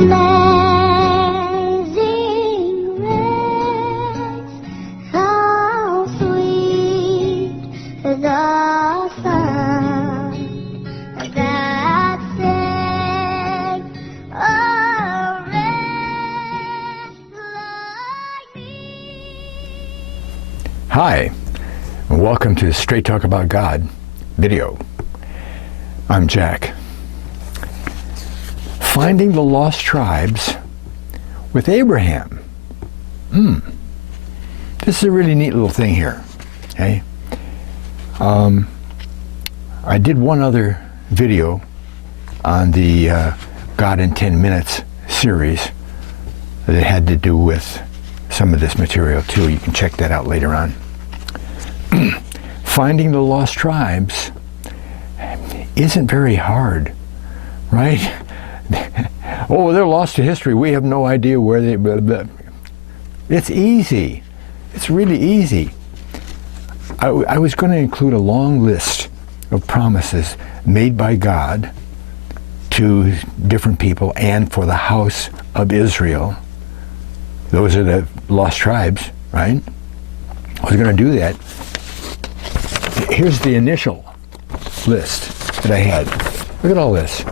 Amazing grace, how sweet the sound that saved a wretch like me. Hi, and welcome to Straight Talk About God video. I'm Jack. Finding the lost tribes with Abraham. This is a really neat little thing here. Okay, I did one other video on the God in 10 Minutes series that had to do with some of this material too. You can check that out later on. Finding the lost tribes isn't very hard, right? Oh, they're lost to history. We have no idea where they... Blah, blah. It's easy. It's really easy. I was going to include a long list of promises made by God to different people and for the house of Israel. Those are the lost tribes, right? I was going to do that. Here's the initial list that I had. Look at all this.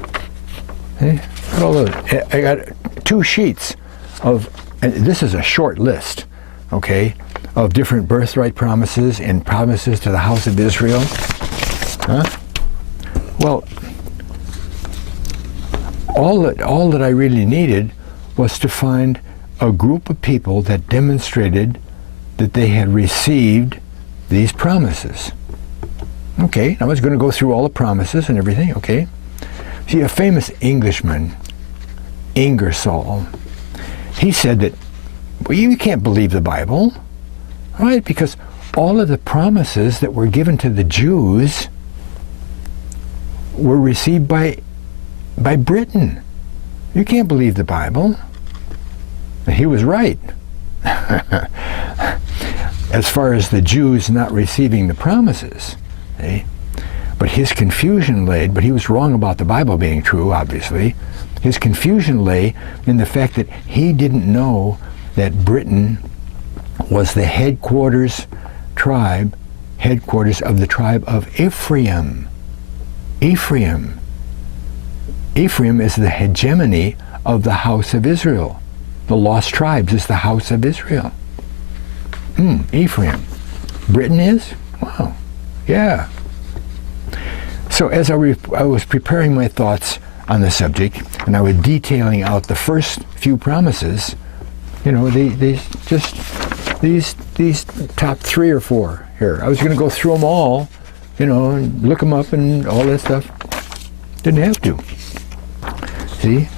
Okay? Look at all those. I got 2 sheets of, and this is a short list, okay, of different birthright promises and promises to the house of Israel. Huh? Well, all that I really needed was to find a group of people that demonstrated that they had received these promises. Okay, I was going to go through all the promises and everything, okay? See, a famous Englishman, Ingersoll, he said that, well, you can't believe the Bible, right? Because all of the promises that were given to the Jews were received by Britain. You can't believe the Bible. And he was right. As far as the Jews not receiving the promises, eh? But his confusion lay, but he was wrong about the Bible being true, obviously. His confusion lay in the fact that he didn't know that Britain was the headquarters of the tribe of Ephraim. Ephraim is the hegemony of the house of Israel. The lost tribes is the house of Israel. Ephraim. Britain is? Wow. Yeah. So as I was preparing my thoughts on the subject, and I was detailing out the first few promises, you know, these top 3 or 4 here. I was going to go through them all, you know, and look them up and all that stuff. Didn't have to. See?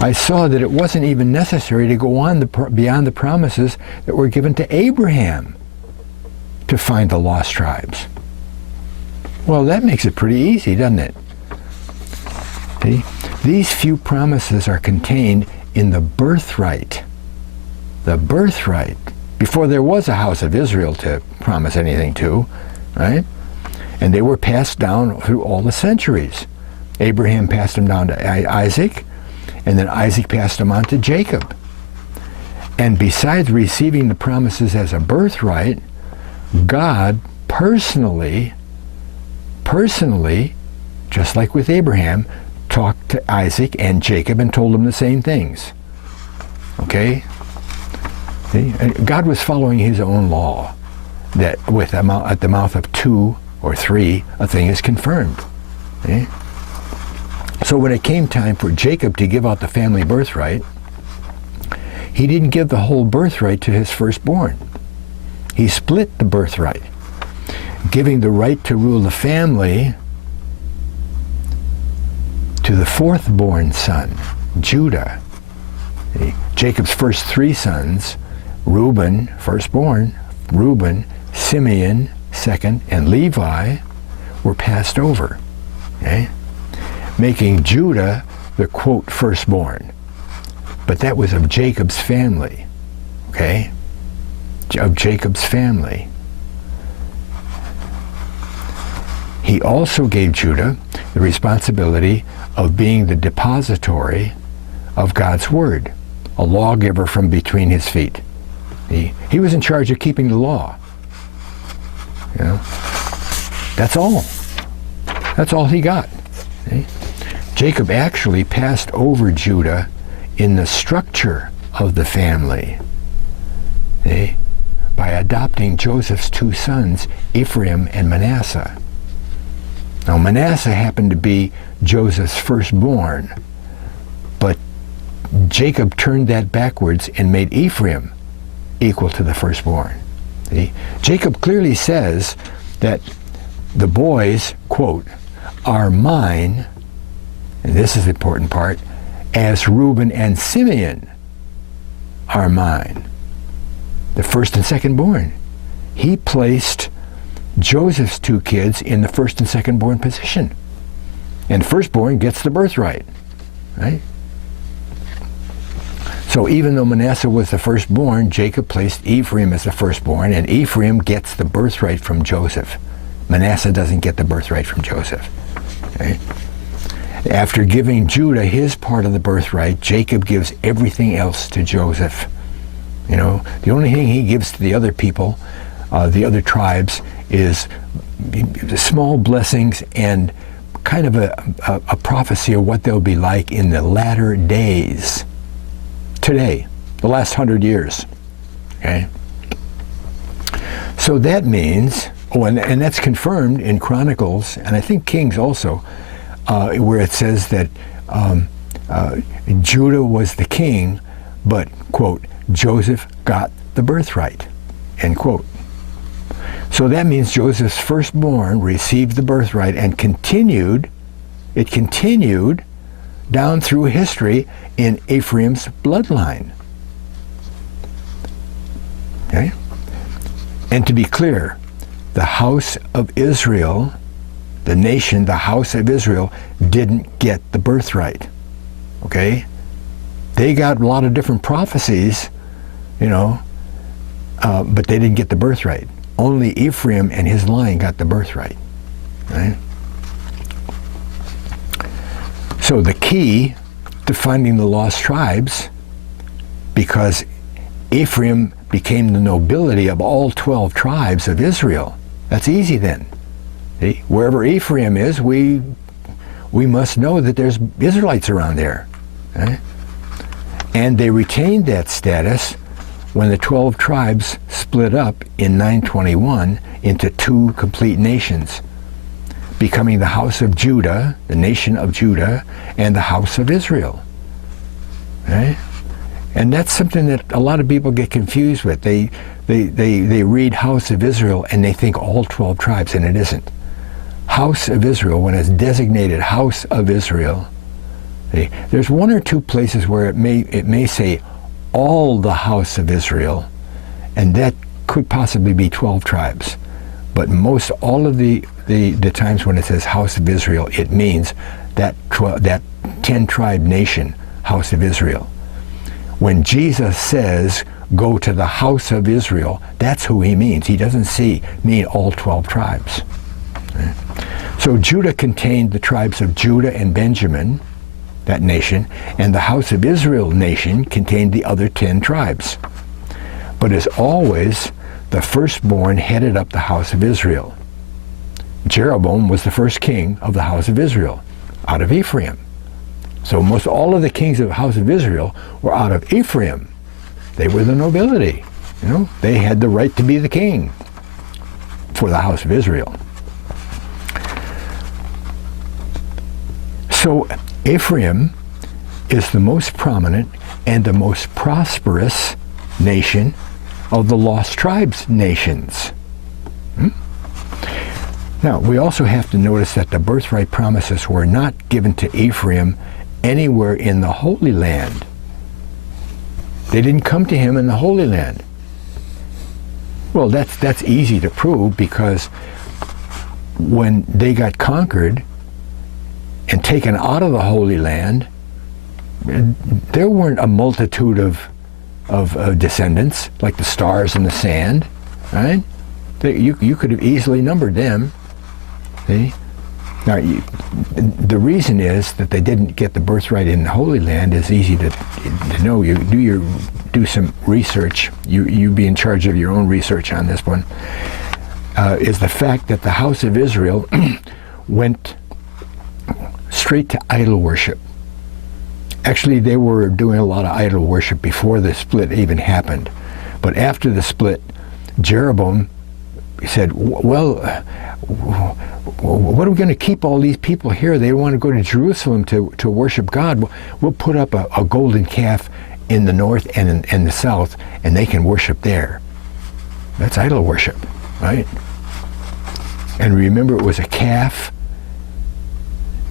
I saw that it wasn't even necessary to go on beyond the promises that were given to Abraham to find the lost tribes. Well, that makes it pretty easy, doesn't it? See? These few promises are contained in the birthright. The birthright. Before there was a house of Israel to promise anything to, right? And they were passed down through all the centuries. Abraham passed them down to Isaac, and then Isaac passed them on to Jacob. And besides receiving the promises as a birthright, God personally, just like with Abraham, talked to Isaac and Jacob and told them the same things. Okay? See? And God was following his own law, that at the mouth of 2 or 3, a thing is confirmed. Okay? So when it came time for Jacob to give out the family birthright, he didn't give the whole birthright to his firstborn. He split the birthright, giving the right to rule the family to the 4th born son, Judah. Jacob's first 3 sons, Reuben, firstborn, Reuben, Simeon, second, and Levi, were passed over, okay? Making Judah the, quote, firstborn. But that was of Jacob's family, okay? Of Jacob's family. He also gave Judah the responsibility of being the depository of God's word, a lawgiver from between his feet. He was in charge of keeping the law. You know, that's all. That's all he got. See? Jacob actually passed over Judah in the structure of the family, see? By adopting Joseph's two sons, Ephraim and Manasseh. Now, Manasseh happened to be Joseph's firstborn, but Jacob turned that backwards and made Ephraim equal to the firstborn. See? Jacob clearly says that the boys, quote, are mine, and this is the important part, as Reuben and Simeon are mine. The first and second born. He placed Joseph's two kids in the first and second born position. And firstborn gets the birthright, right? So even though Manasseh was the firstborn, Jacob placed Ephraim as the firstborn, and Ephraim gets the birthright from Joseph. Manasseh doesn't get the birthright from Joseph. Okay? After giving Judah his part of the birthright, Jacob gives everything else to Joseph. You know, the only thing he gives to the other people, the other tribes, is small blessings and kind of a prophecy of what they'll be like in the latter days. Today, the last 100 years. Okay? So that means, and that's confirmed in Chronicles, and I think Kings also, where it says that Judah was the king, but, quote, Joseph got the birthright, end quote. So that means Joseph's firstborn received the birthright and it continued down through history in Ephraim's bloodline. Okay? And to be clear, the house of Israel, the nation, the house of Israel, didn't get the birthright. Okay? They got a lot of different prophecies, you know, but they didn't get the birthright. Only Ephraim and his line got the birthright. Right? So the key to finding the lost tribes, because Ephraim became the nobility of all 12 tribes of Israel. That's easy then. See? Wherever Ephraim is, we must know that there's Israelites around there. Right? And they retained that status when the 12 tribes split up in 921 into two complete nations, becoming the house of Judah, the nation of Judah, and the house of Israel. Right? And that's something that a lot of people get confused with. They read House of Israel and they think all 12 tribes, and it isn't. House of Israel, when it's designated House of Israel, there's one or two places where it may say all the house of Israel, and that could possibly be 12 tribes. But most all of the times when it says House of Israel, it means that 10-tribe nation, House of Israel. When Jesus says, go to the house of Israel, that's who he means. He doesn't mean all 12 tribes. Right? So Judah contained the tribes of Judah and Benjamin, that nation, and the house of Israel nation contained the other 10 tribes. But as always, the firstborn headed up the house of Israel. Jeroboam was the first king of the house of Israel, out of Ephraim. So most all of the kings of the house of Israel were out of Ephraim. They were the nobility. You know, they had the right to be the king for the house of Israel. So Ephraim is the most prominent and the most prosperous nation of the lost tribes nations. Now, we also have to notice that the birthright promises were not given to Ephraim anywhere in the Holy Land. They didn't come to him in the Holy Land. Well, that's easy to prove, because when they got conquered and taken out of the Holy Land, there weren't a multitude of descendants like the stars in the sand, right? You could have easily numbered them. See? Now, the reason is that they didn't get the birthright in the Holy Land is easy to know. You do some research. You be in charge of your own research on this one. Is the fact that the house of Israel went straight to idol worship. Actually, they were doing a lot of idol worship before the split even happened. But after the split, Jeroboam said, well, what are we going to keep all these people here? They want to go to Jerusalem to worship God. We'll put up a golden calf in the north and in the south, and they can worship there. That's idol worship, right? And remember, it was a calf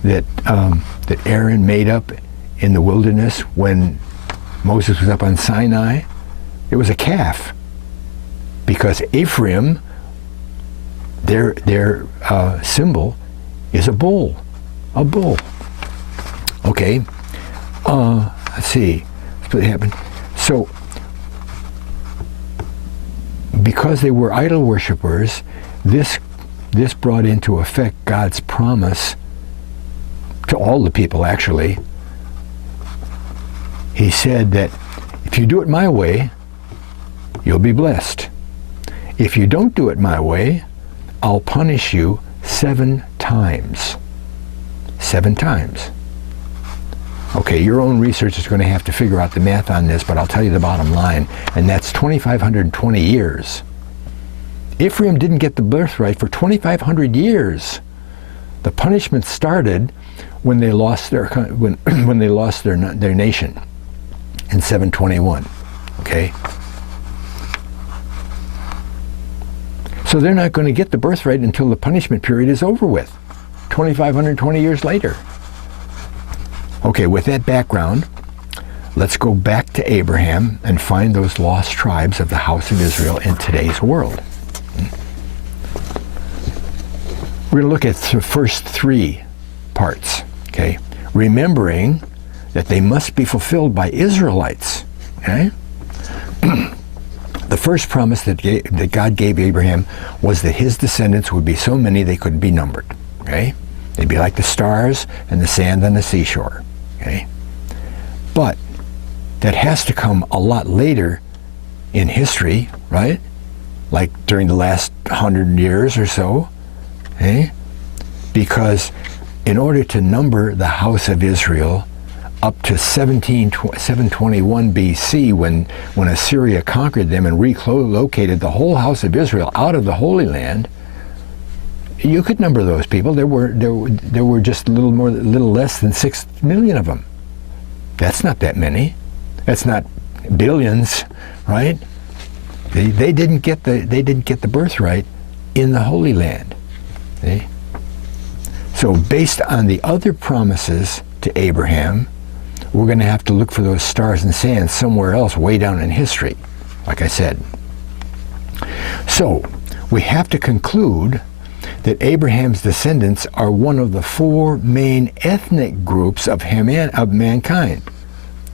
that that Aaron made up in the wilderness when Moses was up on Sinai. It was a calf, because Ephraim, their symbol is a bull. A bull. Okay. Let's see. What happened? So, because they were idol worshippers, this brought into effect God's promise to all the people, actually. He said that if you do it my way, you'll be blessed. If you don't do it my way, I'll punish you 7 times. 7 times. Okay, your own research is going to have to figure out the math on this, but I'll tell you the bottom line, and that's 2,520 years. Ephraim didn't get the birthright for 2,500 years. The punishment started when they lost their when they lost their nation in 721. Okay. So they're not going to get the birthright until the punishment period is over with, 2,520 years later. Okay, with that background, let's go back to Abraham and find those lost tribes of the house of Israel in today's world. We're going to look at the first 3 parts, okay? Remembering that they must be fulfilled by Israelites, okay? The first promise that God gave Abraham was that his descendants would be so many they couldn't be numbered, okay? They'd be like the stars and the sand on the seashore, okay? But that has to come a lot later in history, right? Like during the last 100 years or so, okay? Because in order to number the house of Israel up to 721 BC, when Assyria conquered them and relocated the whole house of Israel out of the Holy Land, you could number those people. There were just a little less than 6 million of them. That's not that many. That's not billions, right? They didn't get the birthright in the Holy Land. See? So based on the other promises to Abraham, we're going to have to look for those stars and sands somewhere else way down in history, like I said. So we have to conclude that Abraham's descendants are one of the 4 main ethnic groups of mankind: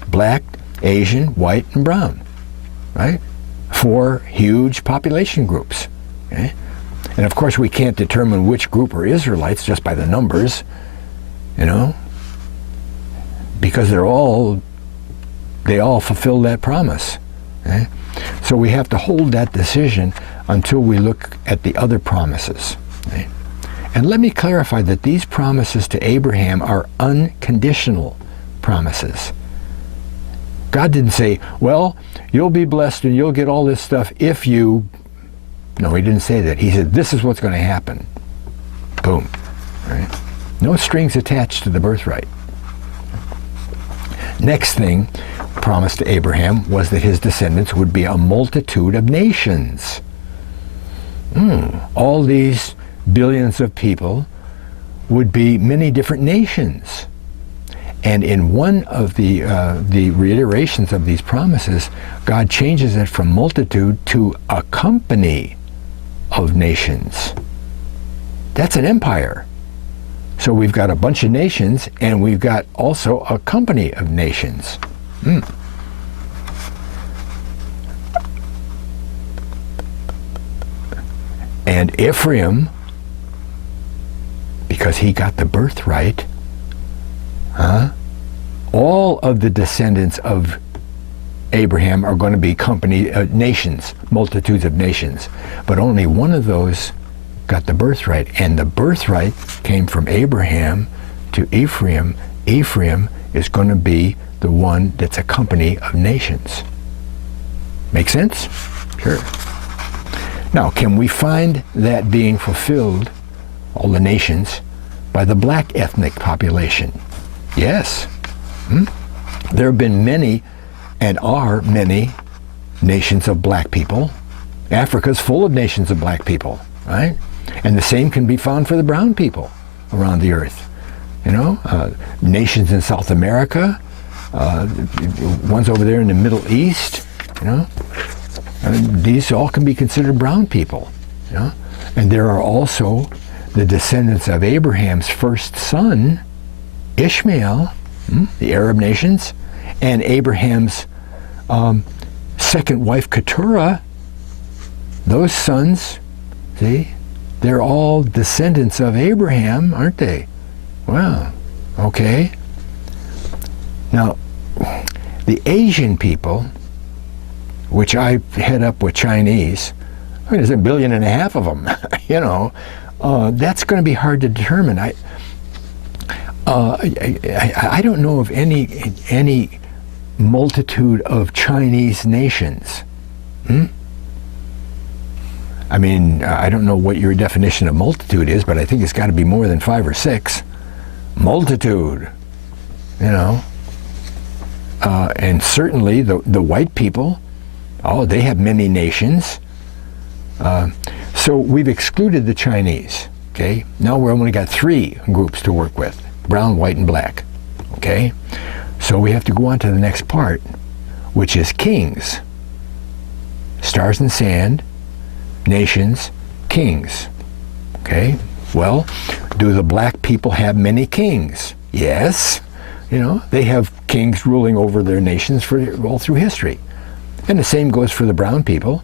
black, Asian, white, and brown, right? 4 huge population groups, okay? And of course we can't determine which group are Israelites just by the numbers, you know, because they all fulfill that promise, okay? So we have to hold that decision until we look at the other promises. Okay? And let me clarify that these promises to Abraham are unconditional promises. God didn't say, well, you'll be blessed and you'll get all this stuff if you... No, he didn't say that. He said, this is what's going to happen. Boom. Right? No strings attached to the birthright. Next thing promised to Abraham was that his descendants would be a multitude of nations. All these billions of people would be many different nations. And in one of the reiterations of these promises, God changes it from multitude to a company of nations. That's an empire. So we've got a bunch of nations, and we've got also a company of nations. And Ephraim because he got the birthright, all of the descendants of Abraham are going to be nations, multitudes of nations. But only one of those got the birthright. And the birthright came from Abraham to Ephraim. Ephraim is going to be the one that's a company of nations. Make sense? Sure. Now, can we find that being fulfilled, all the nations, by the black ethnic population? Yes. There have been many and are many nations of black people. Africa's full of nations of black people, right? And the same can be found for the brown people around the earth. You know, nations in South America, ones over there in the Middle East, you know. These all can be considered brown people, you know. And there are also the descendants of Abraham's first son, Ishmael, the Arab nations, and Abraham's second wife, Keturah. Those sons, see, they're all descendants of Abraham, aren't they? Wow, okay. Now, the Asian people, which I head up with Chinese, I mean, there's 1.5 billion of them, you know, that's going to be hard to determine. I don't know of any multitude of Chinese nations. I mean, I don't know what your definition of multitude is, but I think it's got to be more than 5 or 6. Multitude, you know. And certainly the white people, they have many nations. So we've excluded the Chinese, okay? Now we've only got 3 groups to work with, brown, white, and black, okay? So we have to go on to the next part, which is kings. Stars and sand, nations, kings, okay? Well, do the black people have many kings? Yes. You know, they have kings ruling over their nations all through history. And the same goes for the brown people.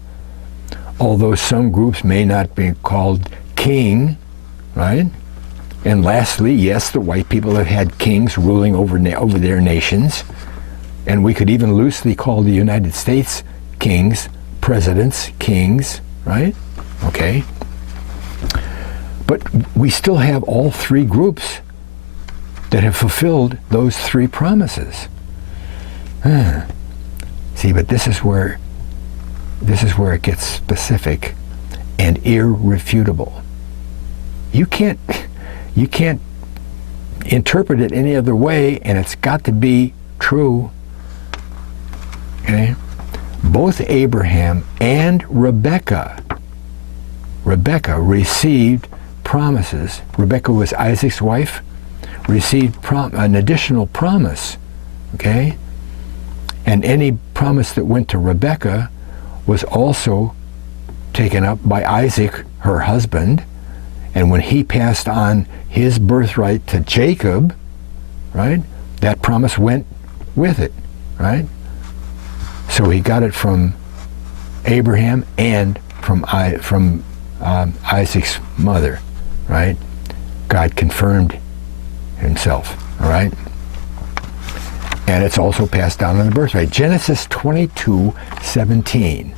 Although some groups may not be called king, right? And lastly, yes, the white people have had kings ruling over their nations. And we could even loosely call the United States kings, presidents, kings, right? Okay. But we still have all 3 groups that have fulfilled those 3 promises. See, but this is where it gets specific and irrefutable. You can't interpret it any other way, and it's got to be true. Okay? Both Abraham and Rebekah received promises. Rebekah was Isaac's wife, received an additional promise, okay? And any promise that went to Rebekah was also taken up by Isaac, her husband, and when he passed on his birthright to Jacob, right, that promise went with it, right? So he got it from Abraham and from Isaac's mother, right? God confirmed himself, all right? And it's also passed down in the birthright. Genesis 22:17.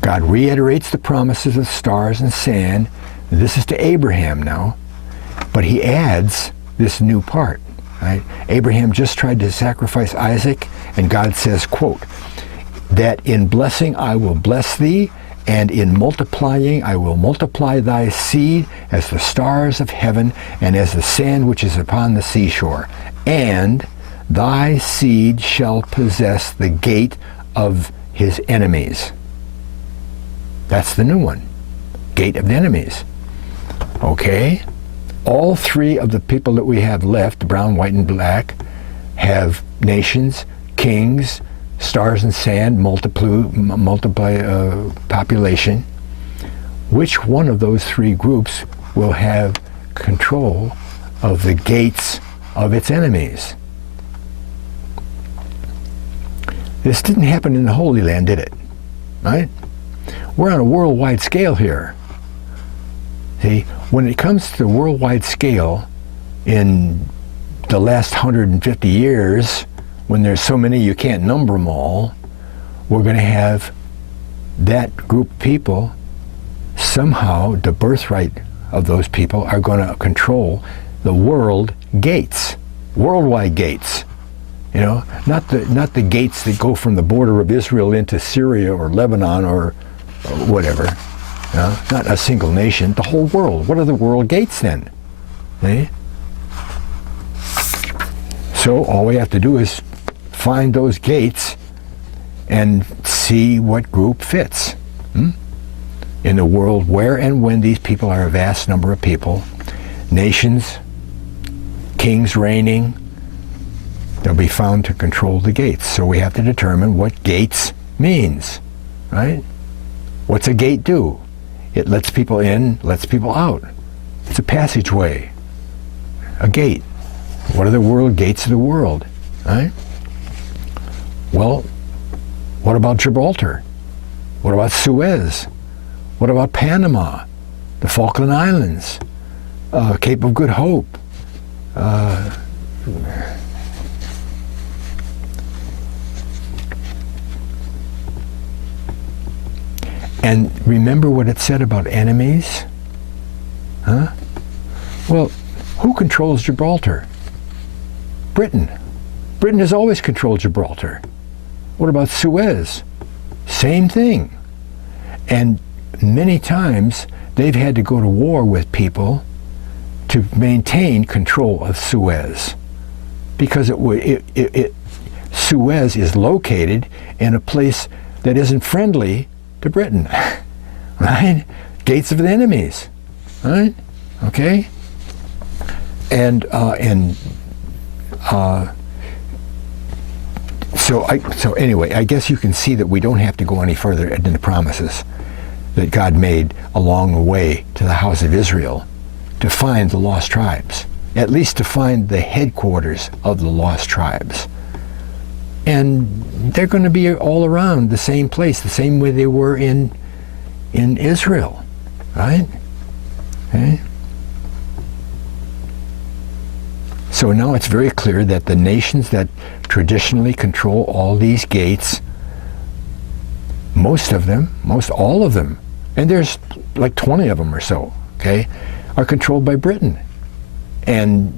God reiterates the promises of stars and sand. This is to Abraham now, but he adds this new part, right? Abraham just tried to sacrifice Isaac, and God says, quote, that in blessing I will bless thee, and in multiplying I will multiply thy seed as the stars of heaven and as the sand which is upon the seashore. And thy seed shall possess the gate of his enemies. That's the new one. Gate of the enemies. Okay? All 3 of the people that we have left, brown, white, and black, have nations, kings, stars and sand, multiply population. Which one of those 3 groups will have control of the gates of its enemies? This didn't happen in the Holy Land, did it? Right? We're on a worldwide scale here. See, when it comes to the worldwide scale, in the last 150 years, when there's so many you can't number them all, we're going to have that group of people, somehow the birthright of those people are going to control the world gates, worldwide gates. You know, not the gates that go from the border of Israel into Syria or Lebanon or whatever. You know, not a single nation, the whole world. What are the world gates then? See? So all we have to do is find those gates and see what group fits in the world where and when these people are a vast number of people, nations, kings reigning. They'll be found to control the gates. So we have to determine what gates means, right? What's a gate do? It lets people in, lets people out. It's a passageway, a gate. What are the world gates of the world, right? Well, what about Gibraltar? What about Suez? What about Panama, the Falkland Islands, Cape of Good Hope? And remember what it said about enemies? Huh? Well, who controls Gibraltar? Britain. Britain has always controlled Gibraltar. What about Suez? Same thing. And many times they've had to go to war with people to maintain control of Suez, because Suez is located in a place that isn't friendly to Britain, right? Gates of the enemies, right? Okay. So anyway, I guess you can see that we don't have to go any further than the promises that God made along the way to the house of Israel to find the lost tribes, at least to find the headquarters of the lost tribes. And they're going to be all around the same place, the same way they were in Israel, right? Okay. So now it's very clear that the nations that traditionally control all these gates, most all of them, and there's like 20 of them or so, okay, are controlled by Britain. And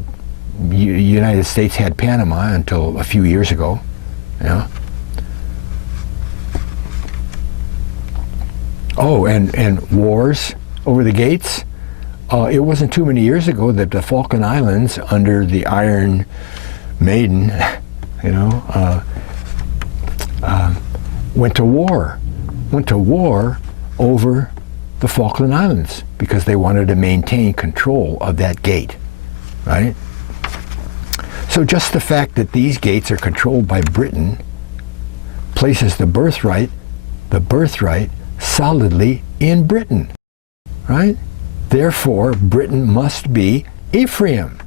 United States had Panama until a few years ago, you know. Oh, and wars over the gates. It wasn't too many years ago that the Falkland Islands, under the Iron Maiden, you know, went to war over the Falkland Islands because they wanted to maintain control of that gate, right? So just the fact that these gates are controlled by Britain places the birthright solidly in Britain, right? Therefore, Britain must be Ephraim.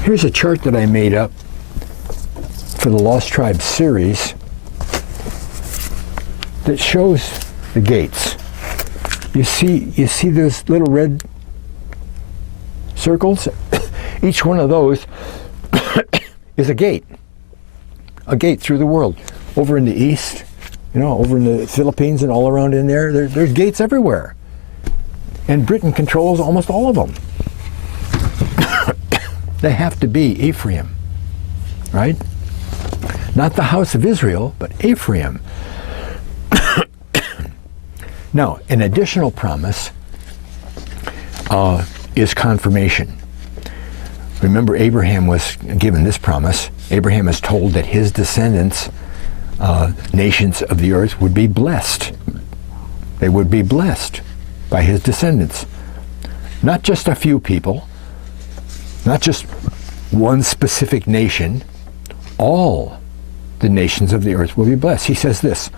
Here's a chart that I made up for the Lost Tribes series that shows the gates. You see those little red circles? Each one of those is a gate through the world. Over in the east, you know, over in the Philippines and all around in there's gates everywhere. And Britain controls almost all of them. They have to be Ephraim, right? Not the house of Israel, but Ephraim. Now, an additional promise is confirmation. Remember, Abraham was given this promise. Abraham is told that his descendants, nations of the earth, would be blessed. They would be blessed by his descendants. Not just a few people, not just one specific nation, all the nations of the earth will be blessed. He says this,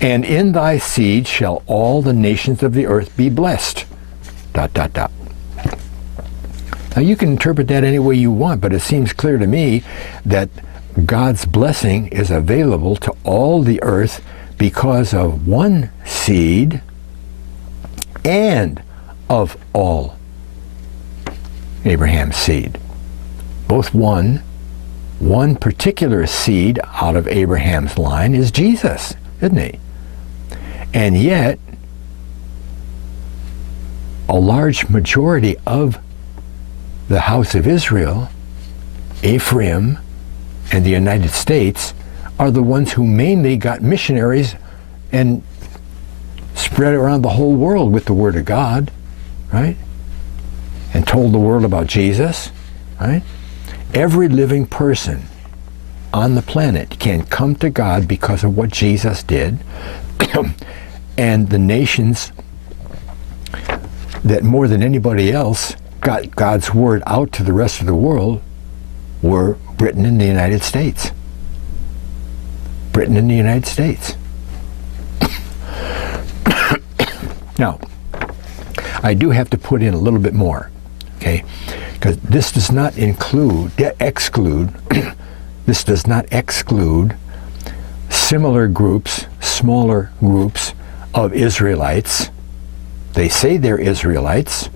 and in thy seed shall all the nations of the earth be blessed. ... Now you can interpret that any way you want, but it seems clear to me that God's blessing is available to all the earth because of one seed and of all Abraham's seed. Both one particular seed out of Abraham's line is Jesus, isn't he? And yet, a large majority of the house of Israel, Ephraim, and the United States are the ones who mainly got missionaries and spread around the whole world with the Word of God, right? And told the world about Jesus, right? Every living person on the planet can come to God because of what Jesus did. And the nations that more than anybody else got God's Word out to the rest of the world were Britain and the United States. Britain and the United States. Now, I do have to put in a little bit more, okay? Because this does not exclude similar groups, smaller groups of Israelites. They say they're Israelites,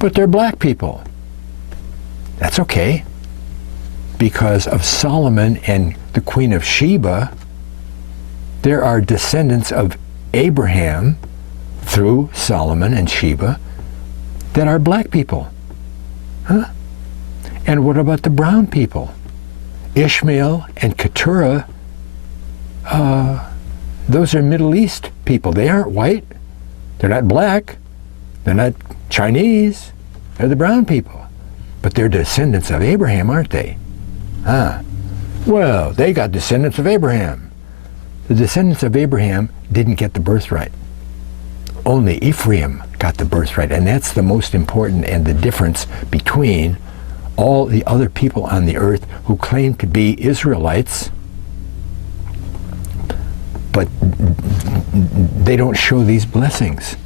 but they're black people. That's okay, because of Solomon and the Queen of Sheba, there are descendants of Abraham through Solomon and Sheba that are black people. Huh? And what about the brown people? Ishmael and Keturah, those are Middle East people. They aren't white. They're not black. They're not Chinese. They're the brown people. But they're descendants of Abraham, aren't they? Well, they got descendants of Abraham. The descendants of Abraham didn't get the birthright. Only Ephraim got the birthright, and that's the most important and the difference between all the other people on the earth who claim to be Israelites, but they don't show these blessings.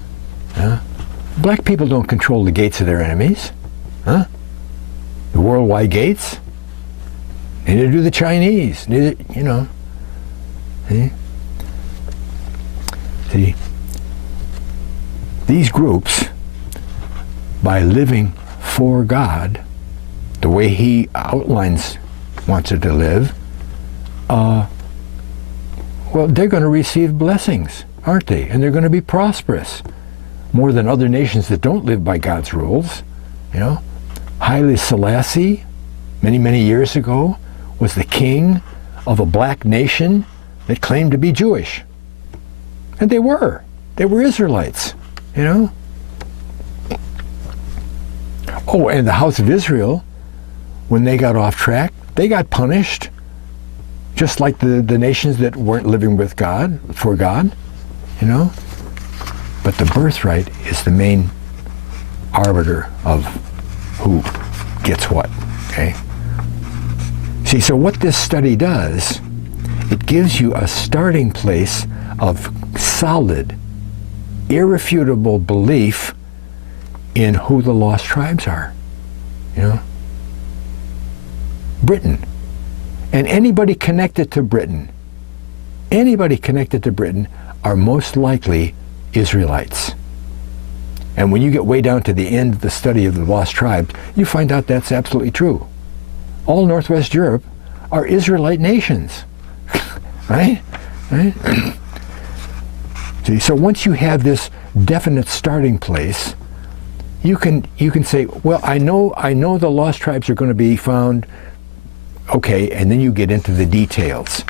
Black people don't control the gates of their enemies. The worldwide gates. Neither do the Chinese. Neither, you know. See? These groups, by living for God, the way He wants it to live, well, they're going to receive blessings, aren't they? And they're going to be prosperous, more than other nations that don't live by God's rules. You know, Haile Selassie, many, many years ago, was the king of a black nation that claimed to be Jewish. And they were. They were Israelites, you know. Oh, and the house of Israel, when they got off track, they got punished, just like the nations that weren't living with God, for God, you know. But the birthright is the main arbiter of who gets what, okay? See, so what this study does, it gives you a starting place of solid, irrefutable belief in who the lost tribes are, you know? Britain. And anybody connected to Britain are most likely Israelites. And when you get way down to the end of the study of the lost tribes, you find out that's absolutely true. All Northwest Europe are Israelite nations, right? See, so once you have this definite starting place, you can say, well, I know the lost tribes are going to be found. Okay, and then you get into the details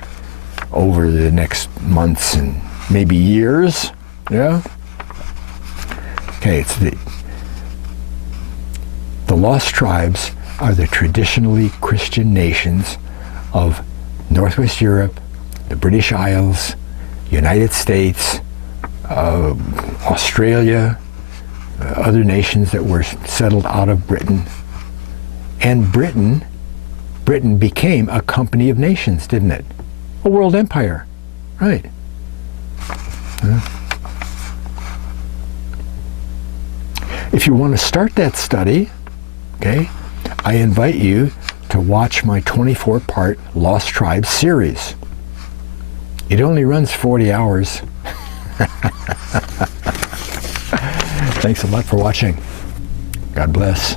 over the next months and maybe years, yeah? Okay, it's the lost tribes are the traditionally Christian nations of Northwest Europe, the British Isles, United States, Australia, other nations that were settled out of Britain. And Britain became a company of nations, didn't it? A world empire, right? If you want to start that study, okay, I invite you to watch my 24-part Lost Tribes series. It only runs 40 hours. Thanks a lot for watching. God bless.